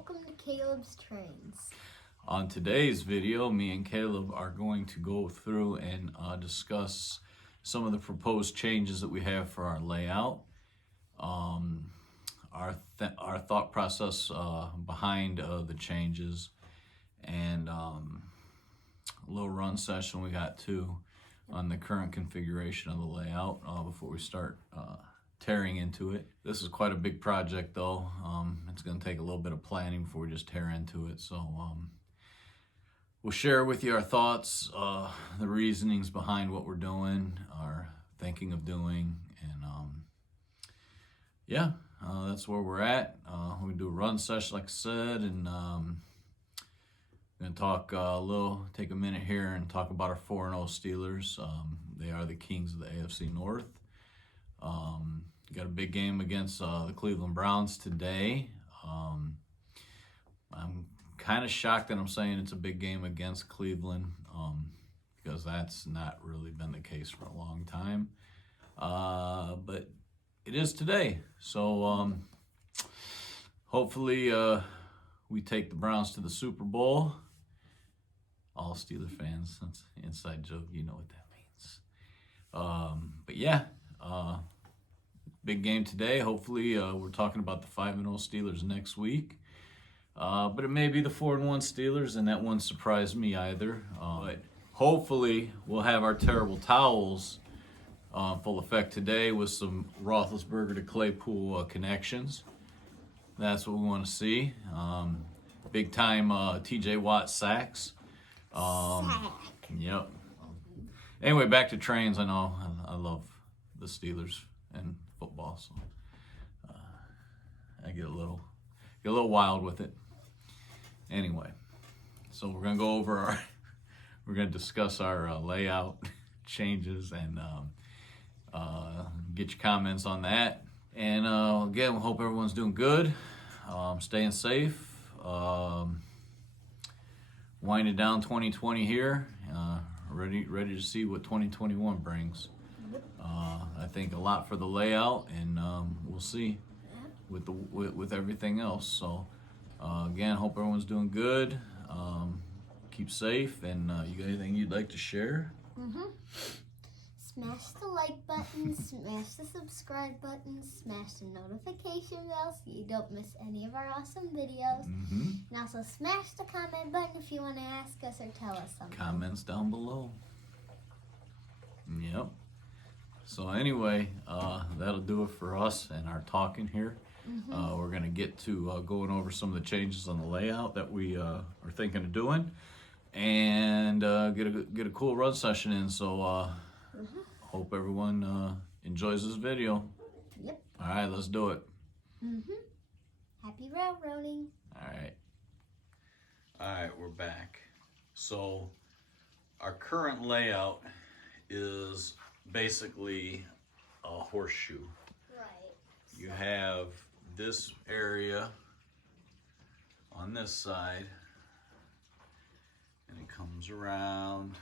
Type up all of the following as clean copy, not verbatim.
welcome to Caleb's Trains. On today's video, me and Caleb are going to go through and discuss some of the proposed changes that we have for our layout, our thought process behind the changes, and a little run session we got too on the current configuration of the layout before we start tearing into it. This is quite a big project though. It's going to take a little bit of planning before we just tear into it. So we'll share with you our thoughts, the reasonings behind what we're doing, our thinking of doing, and yeah, that's where we're at. We're going to do a run session like I said, and I'm going to talk take a minute here and talk about our 4-0 Steelers. They are the kings of the AFC North. Got a big game against the Cleveland Browns today. I'm kind of shocked that I'm saying it's a big game against Cleveland because that's not really been the case for a long time. But it is today. So hopefully we take the Browns to the Super Bowl. All Steeler fans, that's an inside joke, you know what that means. But yeah, big game today. Hopefully we're talking about the 5-0 Steelers next week. But it may be the 4-1 Steelers, and that wouldn't surprise me either. But hopefully we'll have our terrible towels full effect today with some Roethlisberger to Claypool connections. That's what we want to see. Big time T.J. Watt sacks. Yep. Anyway, back to trains. I know I love the Steelers and football, so I get a little wild with it. Anyway, so we're gonna go over we're gonna discuss our layout changes and get your comments on that. And again, we hope everyone's doing good, staying safe. Winding down 2020 here, ready to see what 2021 brings. I think a lot for the layout, and we'll see with everything else. So again, hope everyone's doing good. Keep safe, and you got anything you'd like to share? Smash the like button, smash the subscribe button, smash the notification bell so you don't miss any of our awesome videos. And also smash the comment button if you want to ask us or tell us something. Comments down below. Yep. So anyway, that'll do it for us and our talking here. We're going to get to going over some of the changes on the layout that we are thinking of doing, and get a cool run session in. So hope everyone enjoys this video. Yep. All right, let's do it. Happy railroading. All right, we're back. So our current layout is basically a horseshoe. Right. You have this area on this side, and it comes around.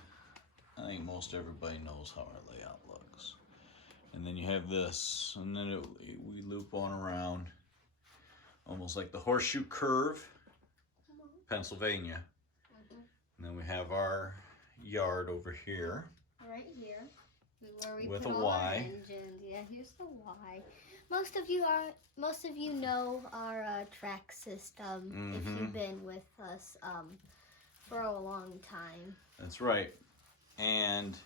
I think most everybody knows how our layout looks. And then you have this, and then we loop on around, almost like the horseshoe curve, Pennsylvania. And then we have our yard over here. Right here, where we with put a all Y. our engines. Yeah, here's the Y. Most of you know our track system if you've been with us for a long time. That's right. And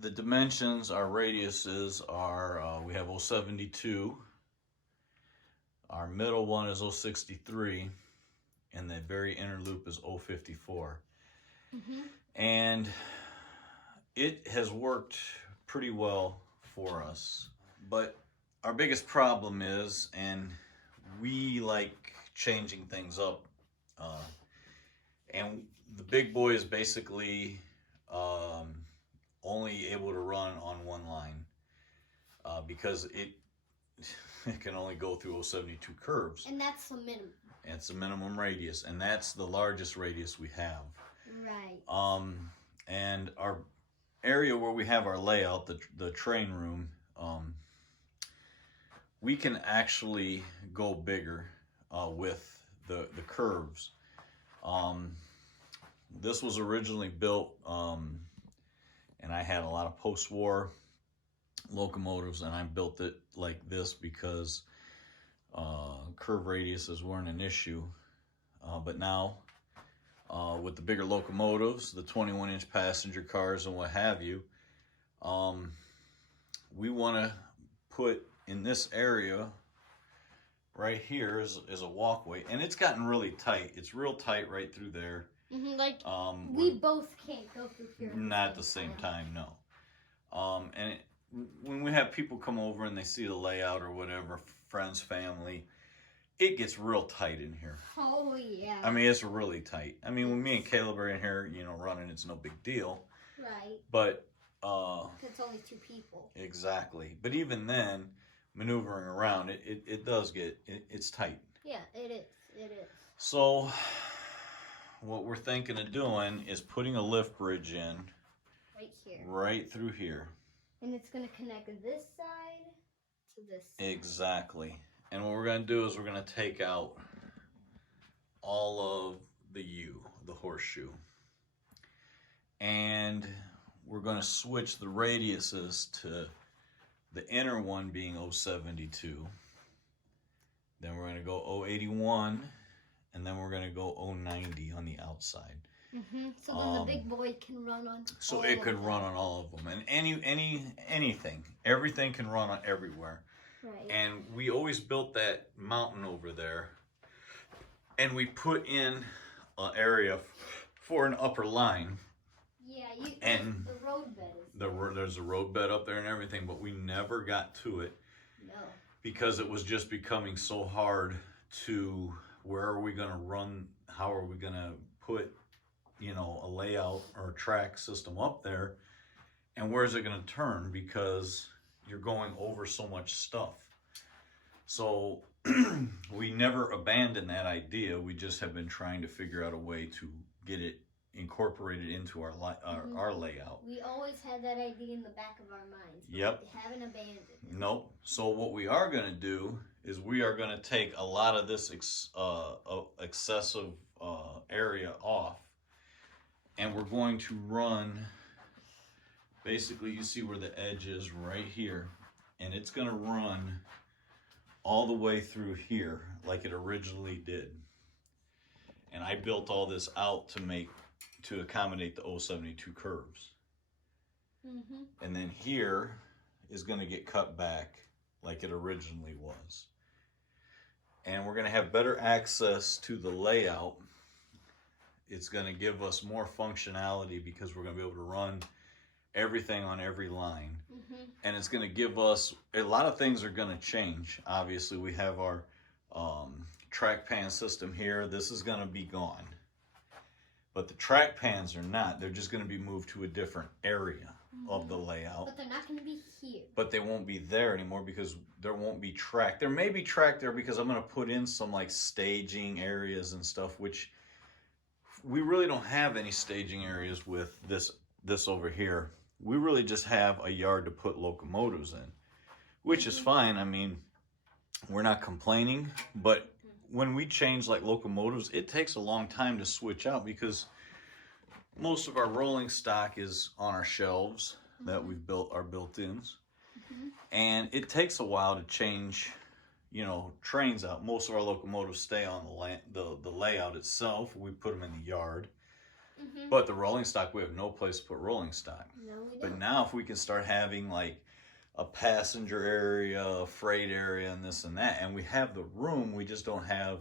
the dimensions, our radiuses are, we have 072, our middle one is 063, and the very inner loop is 054. And it has worked pretty well for us. But our biggest problem is, and we like changing things up, and the big boy is basically only able to run on one line because it can only go through 072 curves. And that's the minimum. It's the minimum radius, and that's the largest radius we have. Right. And our area where we have our layout, the train room, we can actually go bigger with the curves. This was originally built, and I had a lot of post-war locomotives, and I built it like this because curve radiuses weren't an issue. But now, with the bigger locomotives, the 21-inch passenger cars and what have you, we want to put in this area right here is a walkway, and it's gotten really tight. It's real tight right through there. Like we both can't go through here. Not at the same time, no. When we have people come over and they see the layout or whatever, friends, family, it gets real tight in here. Oh yeah. I mean, it's really tight. I mean, when me and Caleb are in here, running, it's no big deal. Right. But it's only 2 people. Exactly. But even then, maneuvering around, it does get it's tight. Yeah, it is. It is. So what we're thinking of doing is putting a lift bridge in right here. Right through here. And it's going to connect this side to this side. Exactly. And what we're going to do is we're going to take out all of the U, the horseshoe. And we're going to switch the radiuses to the inner one being 072. Then we're going to go 081. And then we're going to go 090 on the outside. So then the big boy can run on. So it could run on all of them, and anything, everything can run on everywhere. Right. And we always built that mountain over there, and we put in an area for an upper line. Yeah, and the road bed is there's a road bed up there and everything, but we never got to it. No. Because it was just becoming so hard to. Where are we going to run? How are we going to put, a layout or a track system up there? And where's it going to turn? Because you're going over so much stuff. So we never abandoned that idea. We just have been trying to figure out a way to get it incorporated into our layout. We always had that idea in the back of our minds. Yep. We haven't abandoned it. Nope. So what we are going to do is we are going to take a lot of this excessive area off, and we're going to run, basically you see where the edge is right here, and it's going to run all the way through here like it originally did. And I built all this out to accommodate the 072 curves. And then here is going to get cut back like it originally was. And we're going to have better access to the layout. It's going to give us more functionality because we're going to be able to run everything on every line. And it's going to give us, a lot of things are going to change. Obviously, we have our track pan system here. This is going to be gone. But the track pans are not. They're just going to be moved to a different area of the layout. But they're not going to be here. But they won't be there anymore because there won't be track. There may be track there because I'm going to put in some like staging areas and stuff, which we really don't have any staging areas with this over here. We really just have a yard to put locomotives in, which is fine. I mean, we're not complaining, but when we change like locomotives, it takes a long time to switch out because most of our rolling stock is on our shelves that we've built, our built-ins. And it takes a while to change, trains out. Most of our locomotives stay on the layout itself. We put them in the yard. But the rolling stock, we have no place to put rolling stock. No, we don't. But now if we can start having like a passenger area, a freight area, and this and that, and we have the room, we just don't have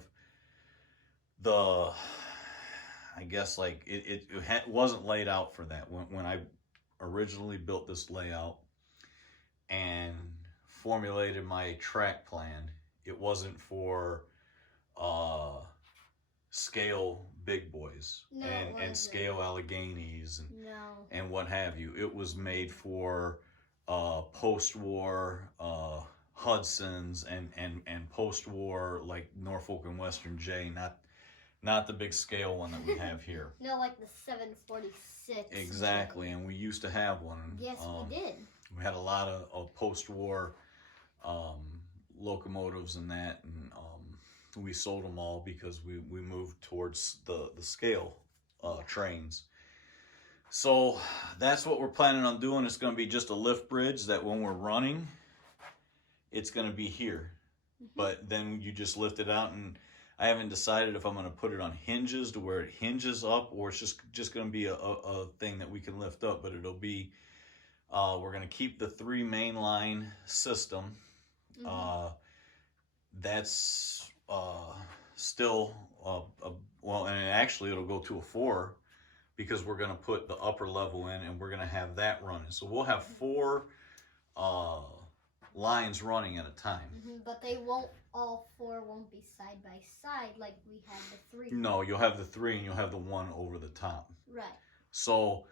the, I guess like it wasn't laid out for that. When I originally built this layout and formulated my track plan, it wasn't for scale big boys and scale Alleghenies and what have you. It was made for post-war Hudsons and post-war like Norfolk and Western J, not the big scale one that we have here. No, like the 746. Exactly, and we used to have one. Yes, we did. We had a lot of post-war locomotives and that, and we sold them all because we moved towards the scale trains. So that's what we're planning on doing. It's going to be just a lift bridge that when we're running, it's going to be here. But then you just lift it out, and I haven't decided if I'm going to put it on hinges to where it hinges up, or it's just going to be a thing that we can lift up. But it'll be, we're going to keep the 3 mainline system. That's still, well, and actually it'll go to a 4 because we're going to put the upper level in and we're going to have that running. So we'll have 4 lines running at a time. But they won't, all 4 won't be side by side like we had the 3. No, you'll have the 3 and you'll have the 1 over the top. Right. So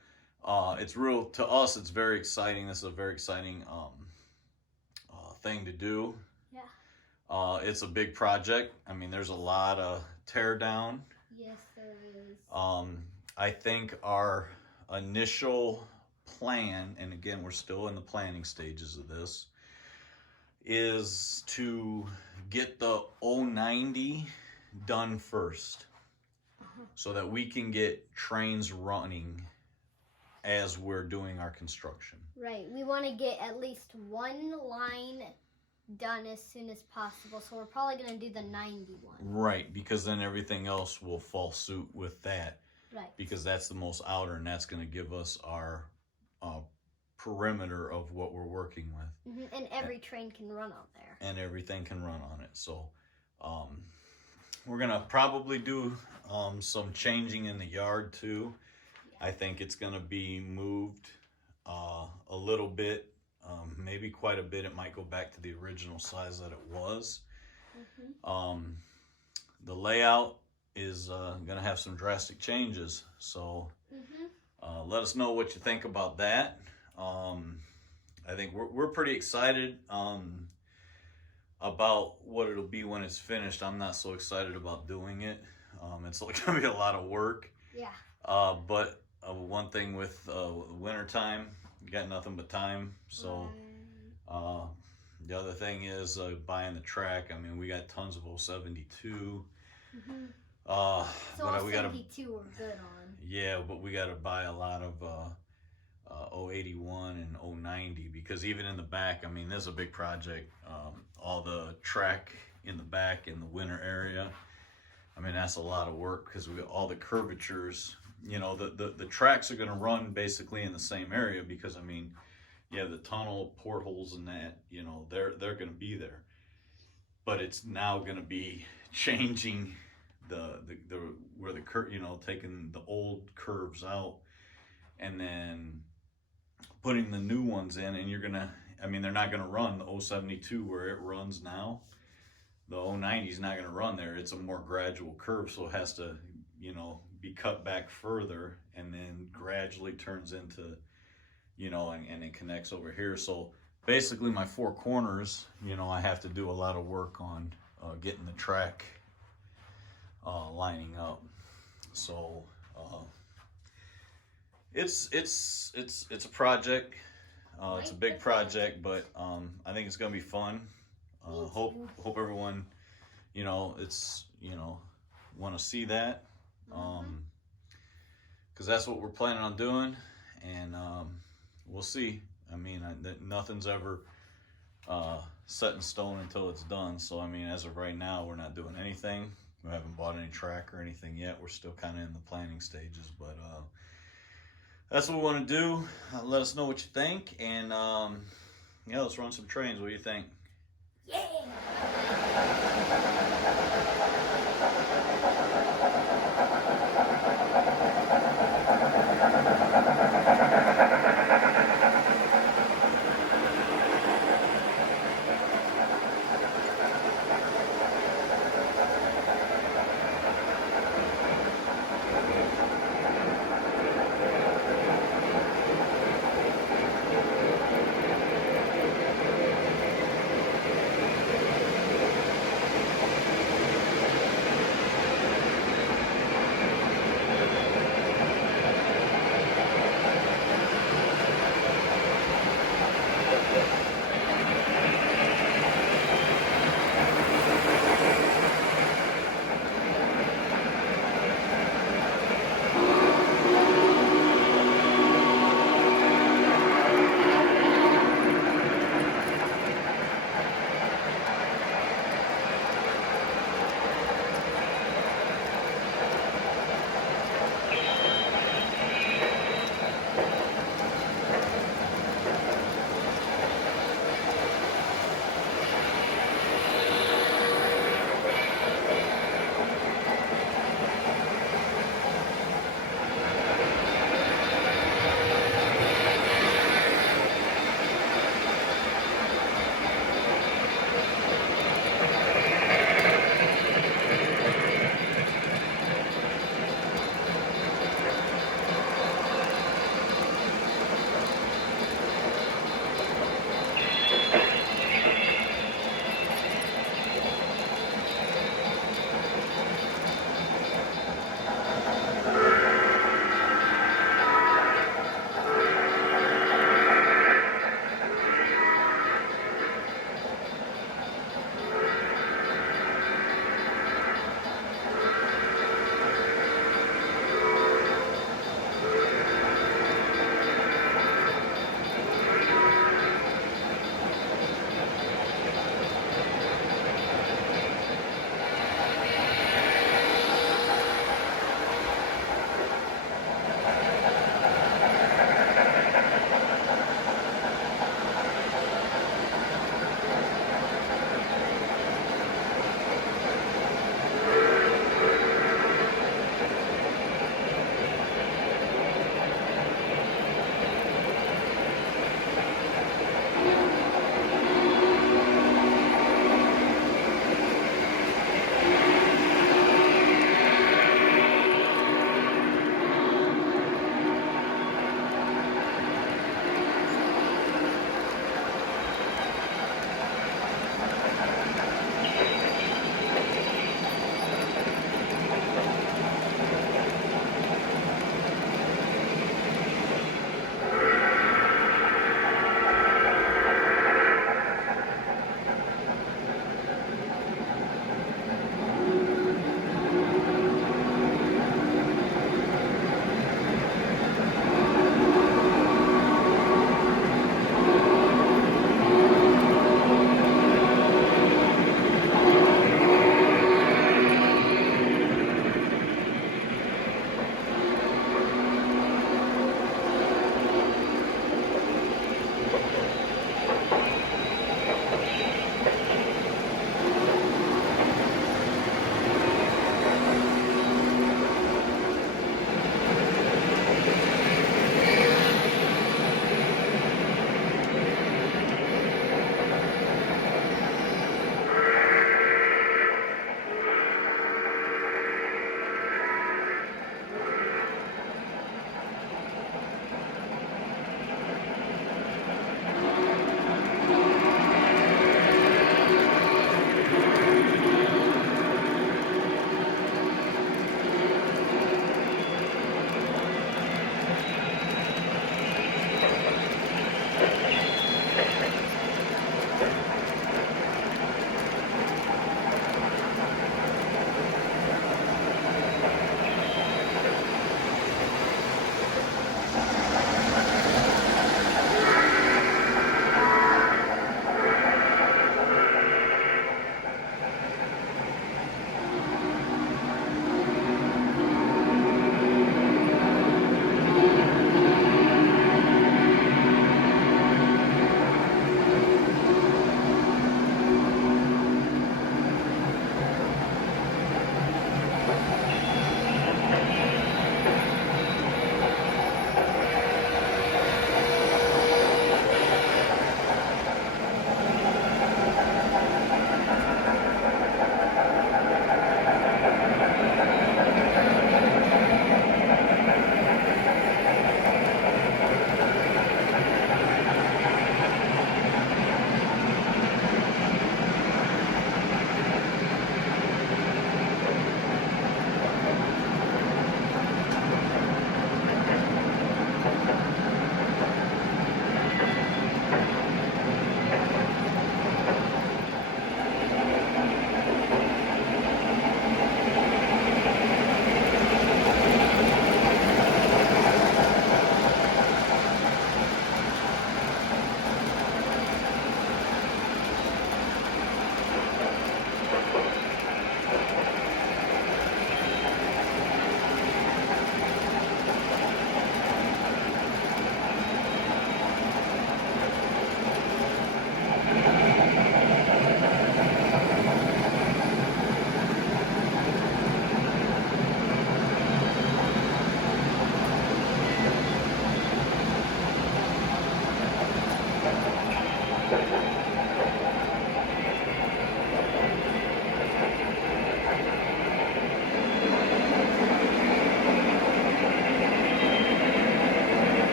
it's real, to us, it's very exciting. This is a very exciting thing to do. Yeah. It's a big project. I mean, there's a lot of tear down. Yes, there is. I think our initial plan, and again, we're still in the planning stages of this, is to get the 090 done first so that we can get trains running as we're doing our construction. Right. We want to get at least 1 line done as soon as possible. So we're probably going to do the 91. Right, because then everything else will fall suit with that. Right. Because that's the most outer, and that's going to give us our perimeter of what we're working with. And every train can run out there. And everything can run on it. So we're going to probably do some changing in the yard too. Yeah. I think it's going to be moved a little bit, maybe quite a bit. It might go back to the original size that it was. The layout is going to have some drastic changes. So let us know what you think about that. I think we're pretty excited about what it'll be when it's finished. I'm not so excited about doing it. It's going to be a lot of work. Yeah. But one thing with winter time, you got nothing but time. So the other thing is buying the track. I mean, we got tons of 072. So but we got 72 we're good on. Yeah, but we got to buy a lot of 081 and 090 because even in the back, I mean, there's a big project. All the track in the back in the winter area. I mean, that's a lot of work because we got all the curvatures. You know, the tracks are going to run basically in the same area because, I mean, you have the tunnel, portholes and that, you know, they're going to be there. But it's now going to be changing where the curve, you know, taking the old curves out and then putting the new ones in, and you're going to, I mean, they're not going to run the 072 where it runs now. The 090 is not going to run there. It's a more gradual curve, so it has to, you know, be cut back further and then gradually turns into, you know, and it connects over here. So basically my 4 corners, you know, I have to do a lot of work on getting the track lining up. So it's a project. It's a big project, but I think it's gonna be fun. Hope everyone, you know, it's, you know, want to see that, because that's what we're planning on doing, and we'll see. I mean, nothing's ever set in stone until it's done. So I mean, as of right now, we're not doing anything. We haven't bought any track or anything yet. We're still kind of in the planning stages, but that's what we want to do. Let us know what you think, and yeah, let's run some trains. What do you think? Yeah.